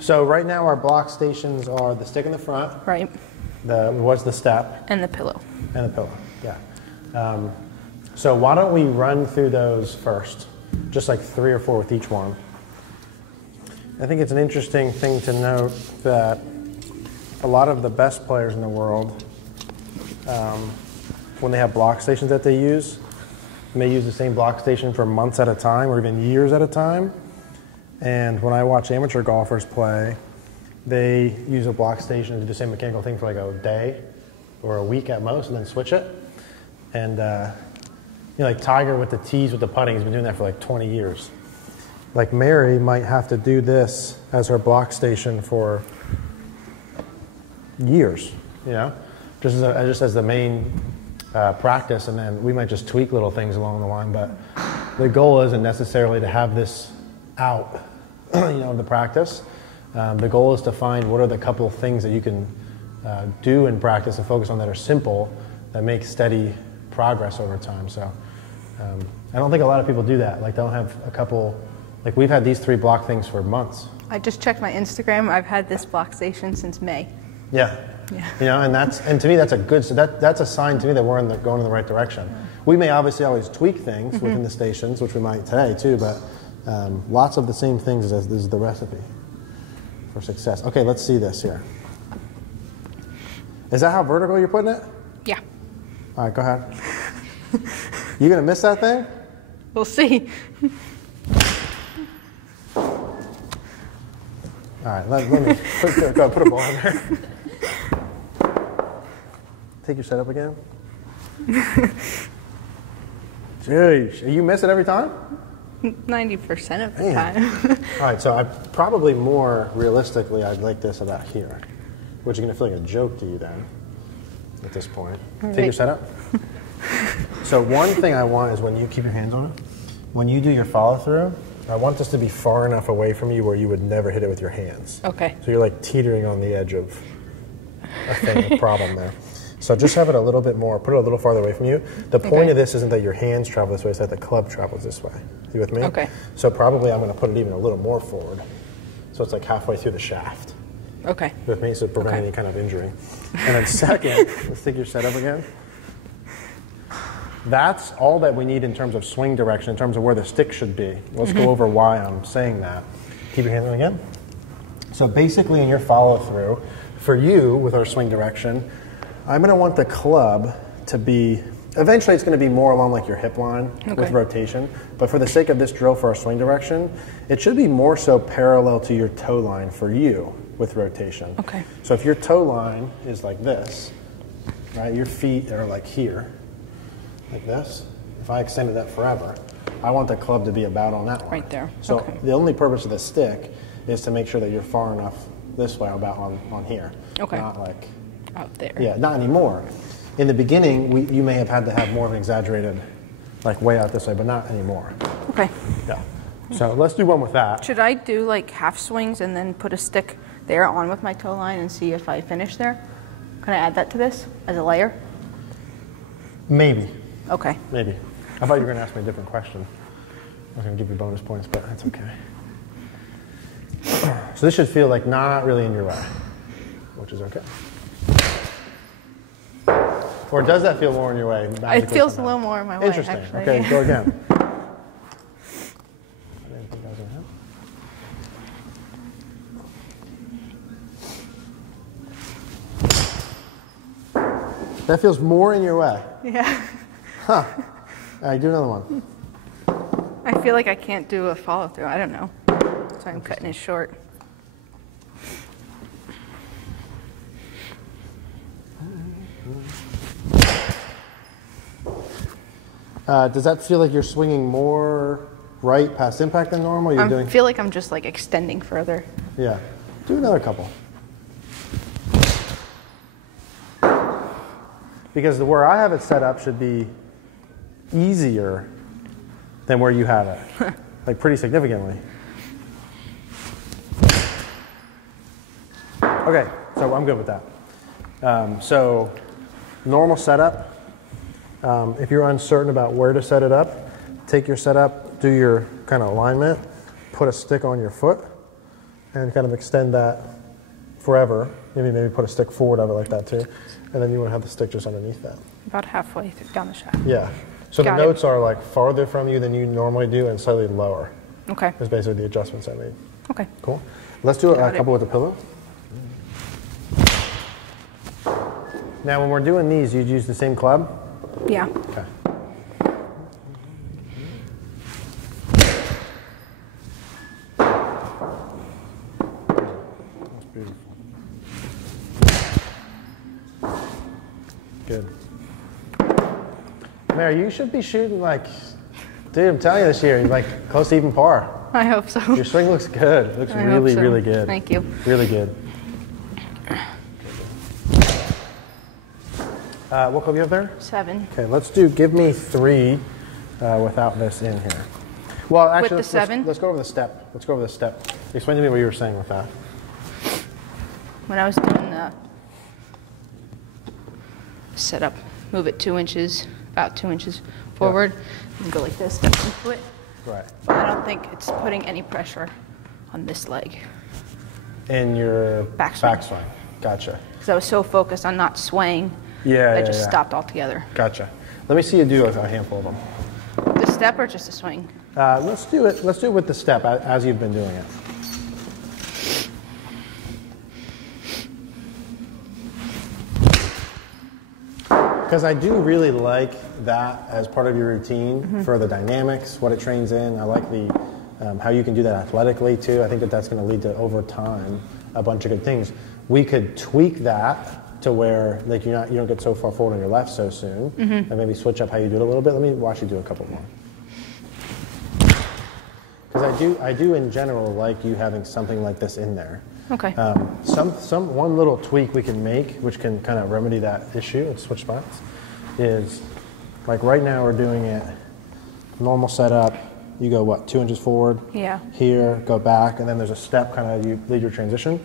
So right now our block stations are the stick in the front. Right. What's the step? And the pillow. And the pillow, yeah. So why don't we run through those first, just like 3 or 4 with each one. I think it's an interesting thing to note that a lot of the best players in the world, when they have block stations that they use, may use the same block station for months at a time or even years at a time. And when I watch amateur golfers play, they use a block station to do the same mechanical thing for like a day or a week at most and then switch it. And you know, like Tiger with the tees with the putting, he's been doing that for like 20 years. Like Mary might have to do this as her block station for years, you know, just as the main practice, and then we might just tweak little things along the line. But the goal isn't necessarily to have this out, you know, of the practice. The goal is to find what are the couple of things that you can do in practice and focus on that are simple, that make steady progress over time. So I don't think a lot of people do that. Like, don't have a couple. Like, we've had these 3 block things for months. I just checked my Instagram. I've had this block station since May. Yeah. Yeah. You know, and to me that's a good. So that's a sign to me that we're going in the right direction. Yeah. We may obviously always tweak things within the stations, which we might today too. But lots of the same things as this is the recipe for success. Okay, let's see this here. Is that how vertical you're putting it? Yeah. All right, go ahead. You gonna miss that thing? We'll see. All right, let me put a ball in there. Take your setup again. Jeez, you miss it every time? 90% of the time. All right, so I probably more realistically, I'd like this about here, which is going to feel like a joke to you then at this point. Right. Take your setup. So one thing I want is when you keep your hands on it, when you do your follow through, I want this to be far enough away from you where you would never hit it with your hands. Okay. So you're like teetering on the edge of a thing, a problem there. So just have it a little bit more, put it a little farther away from you. The point of this isn't that your hands travel this way, it's that the club travels this way. You with me? Okay. So probably I'm going to put it even a little more forward. So it's like halfway through the shaft. Okay. You with me? So prevent any kind of injury. And then second, let's take your setup again. That's all that we need in terms of swing direction, in terms of where the stick should be. Let's go over why I'm saying that. Keep your hands on again. So basically in your follow through, for you with our swing direction, I'm going to want the club to be, eventually it's going to be more along like your hip line with rotation, but for the sake of this drill for our swing direction, it should be more so parallel to your toe line for you with rotation. Okay. So if your toe line is like this, right, your feet are like here, like this, if I extended that forever, I want the club to be about on that line. Right there. So the only purpose of the stick is to make sure that you're far enough this way about on here. Okay. Not like out there. Yeah, not anymore. In the beginning, you may have had to have more of an exaggerated, like way out this way, but not anymore. Okay. Yeah. So let's do one with that. Should I do like half swings and then put a stick there on with my toe line and see if I finish there? Can I add that to this as a layer? Maybe. Okay. Maybe. I thought you were going to ask me a different question. I was going to give you bonus points, but that's okay. So this should feel like not really in your way, which is okay. Or does that feel more in your way? It feels a little more in my way. Interesting. Actually. Okay, go again. That feels more in your way. Yeah. Huh. All right, do another one. I feel like I can't do a follow through. I don't know. So I'm cutting it short. Does that feel like you're swinging more right past impact than normal? I feel like I'm just like extending further. Yeah. Do another couple. Because where I have it set up should be easier than where you have it. Like pretty significantly. Okay, so I'm good with that. So normal setup. If you're uncertain about where to set it up, take your setup, do your kind of alignment, put a stick on your foot, and kind of extend that forever. Maybe put a stick forward of it like that too. And then you want to have the stick just underneath that. About halfway down the shaft. Yeah. So Got the it. notes are like farther from you than you normally do and slightly lower. Okay. That's basically the adjustments I made. Okay. Cool. Let's do a Got it. couple with the pillow. Now, when we're doing these, you'd use the same club? Yeah. Okay. That's beautiful. Good. Mary, you should be shooting like, dude, I'm telling you this year, you're like close to even par. I hope so. Your swing looks good. It looks I really, hope so. really good. Thank you. Really good. What club you have there? 7. Okay, give me 3 without this in here. Well, actually, With the 7? let's go over the step. Let's go over the step. Explain to me what you were saying with that. When I was doing the setup, move it 2 inches, about 2 inches forward, and go like this, step into it. Right. But I don't think it's putting any pressure on this leg. In your Backswing. Gotcha. Because I was so focused on not swaying, I just stopped altogether. Gotcha. Let me see you do a handful of them. The step or just a swing? Let's do it with the step as you've been doing it. Because I do really like that as part of your routine for the dynamics, what it trains in. I like the how you can do that athletically too. I think that's going to lead to over time a bunch of good things. We could tweak that to where like you don't get so far forward on your left so soon, and maybe switch up how you do it a little bit. Let me watch you do a couple more. Because I do in general like you having something like this in there. Okay. One little tweak we can make, which can kind of remedy that issue, let's switch spots, is like right now we're doing it normal setup. You go what, 2 inches forward? Yeah. Here, go back, and then there's a step kind of you lead your transition.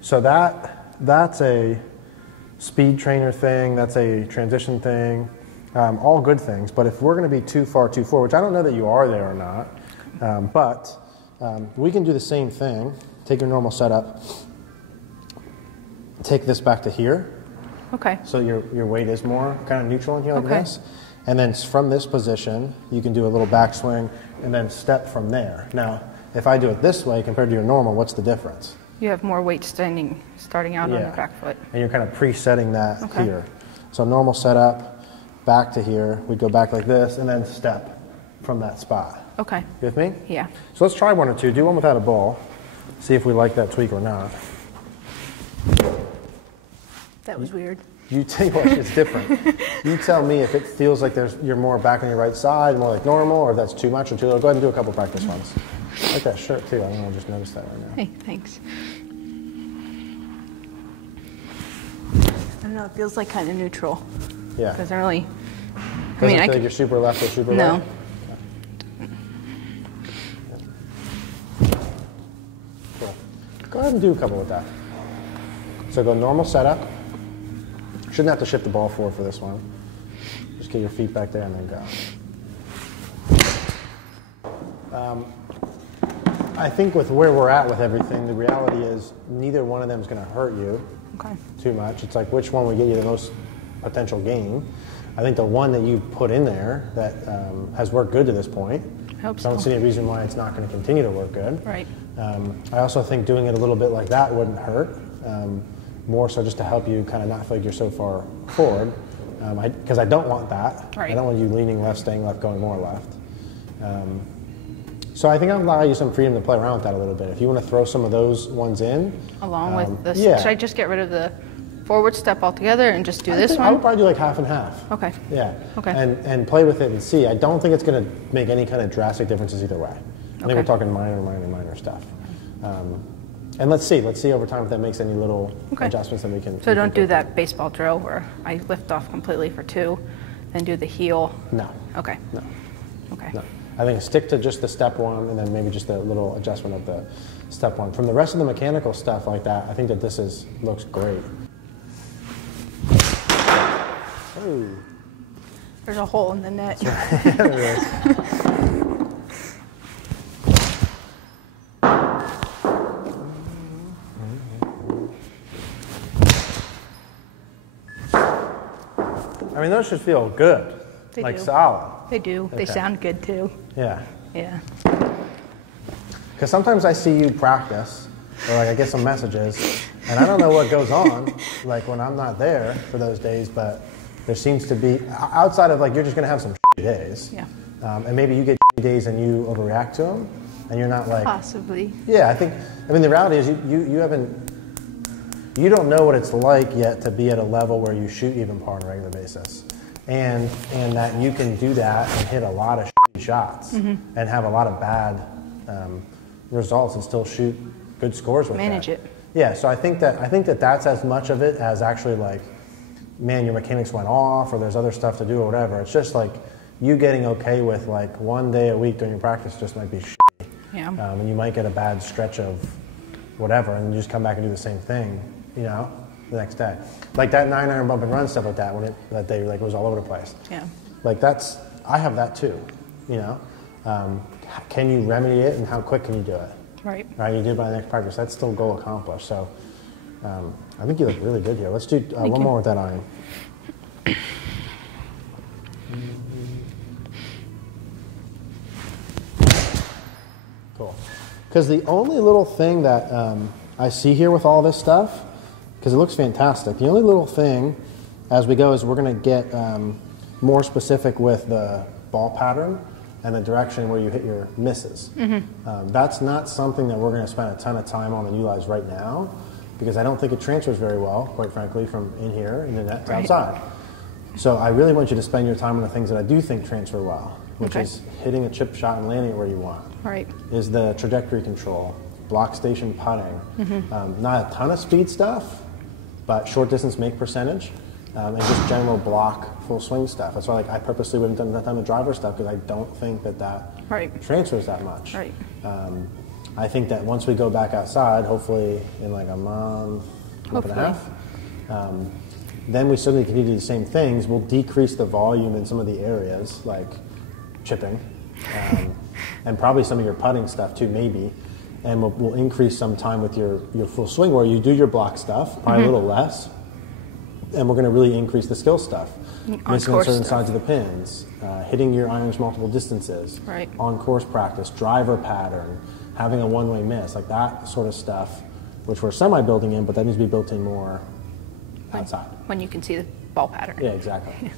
So that's a speed trainer thing, that's a transition thing, all good things. But if we're going to be too far forward, which I don't know that you are there or not, but we can do the same thing. Take your normal setup, take this back to here. Okay. So your weight is more kind of neutral in here like Okay. this. And then from this position, you can do a little backswing and then step from there. Now, if I do it this way compared to your normal, what's the difference? You have more weight starting out on your back foot. And you're kind of presetting that Okay. here. So normal setup, back to here. We'd go back like this and then step from that spot. Okay. You with me? Yeah. So let's try 1 or 2. Do one without a ball. See if we like that tweak or not. That was weird. You tell me what, it's different. You tell me if it feels like you're more back on your right side, more like normal, or if that's too much or too little. Go ahead and do a couple practice ones. I like that shirt too. I don't know, I just noticed that right now. Hey, thanks. I don't know, it feels like kind of neutral. Yeah. Doesn't really. Doesn't feel like you're super left or super No. right? Cool. Go ahead and do a couple with that. So go normal setup. Shouldn't have to shift the ball forward for this one. Just get your feet back there and then go. I think with where we're at with everything, the reality is neither one of them is going to hurt you too much. It's like which one would get you the most potential gain. I think the one that you put in there that has worked good to this point. I hope I don't see any reason why it's not going to continue to work good. Right. I also think doing it a little bit like that wouldn't hurt. More so just to help you kind of not feel like you're so far forward. Because I don't want that. Right. I don't want you leaning left, staying left, going more left. So I think I'll allow you some freedom to play around with that a little bit. If you want to throw some of those ones in. Along with this. Yeah. Should I just get rid of the forward step altogether and just do I this would one? probably do like half and half. Okay. Yeah. Okay. And play with it and see. I don't think it's going to make any kind of drastic differences either way. I think we're talking minor stuff. And let's see over time if that makes any little adjustments that we can. So don't do that baseball drill where I lift off completely for 2, then do the heel. No. Okay. No. Okay. No. I think stick to just the step one and then maybe just a little adjustment of the step one. From the rest of the mechanical stuff like that, I think that this looks great. Ooh. There's a hole in the net. There is. I mean, those should feel good, They like do. solid. They do. They Okay. sound good too. Yeah. Yeah. Because sometimes I see you practice, or like I get some messages, and I don't know what goes on, like when I'm not there for those days, but there seems to be, outside of like you're just going to have some shitty days. Yeah. And maybe you get shitty days and you overreact to them, and you're not like... Possibly. Yeah, I mean, the reality is you don't know what it's like yet to be at a level where you shoot even par on a regular basis. And that you can do that and hit a lot of shitty shots and have a lot of bad results and still shoot good scores with Manage that. it. Yeah, so I think that that's as much of it as actually like, man, your mechanics went off or there's other stuff to do or whatever. It's just like you getting okay with like one day a week during your practice just might be shitty. Yeah. And you might get a bad stretch of whatever and you just come back and do the same thing, you know, the next day. Like that 9-iron bump and run stuff like that when that day like was all over the place. Yeah. Like I have that too, you know. Can you remedy it and how quick can you do it? Right. Right, you do it by the next practice. That's still goal accomplished. So I think you look really good here. Let's do one more with that iron. Cool. Because the only little thing that I see here with all this stuff, because it looks fantastic, the only little thing as we go is we're going to get more specific with the ball pattern and the direction where you hit your misses. That's not something that we're going to spend a ton of time on and utilize right now, because I don't think it transfers very well, quite frankly, from in here in the net to outside. So I really want you to spend your time on the things that I do think transfer well, which is hitting a chip shot and landing it where you want. Right. Is the trajectory control, block station putting, not a ton of speed stuff, but short distance make percentage, and just general block full swing stuff. That's why I purposely wouldn't done that on the driver stuff because I don't think that transfers that much. Right. I think that once we go back outside, hopefully in like a month and a half, then we still need to do the same things. We'll decrease the volume in some of the areas like chipping, and probably some of your putting stuff too, maybe. And we'll increase some time with your full swing where you do your block stuff, probably a little less. And we're going to really increase the skill stuff. Missing on certain sides of the pins, hitting your irons multiple distances, on course practice, driver pattern, having a one-way miss, like that sort of stuff, which we're semi-building in, but that needs to be built in more outside. When you can see the ball pattern. Yeah, exactly.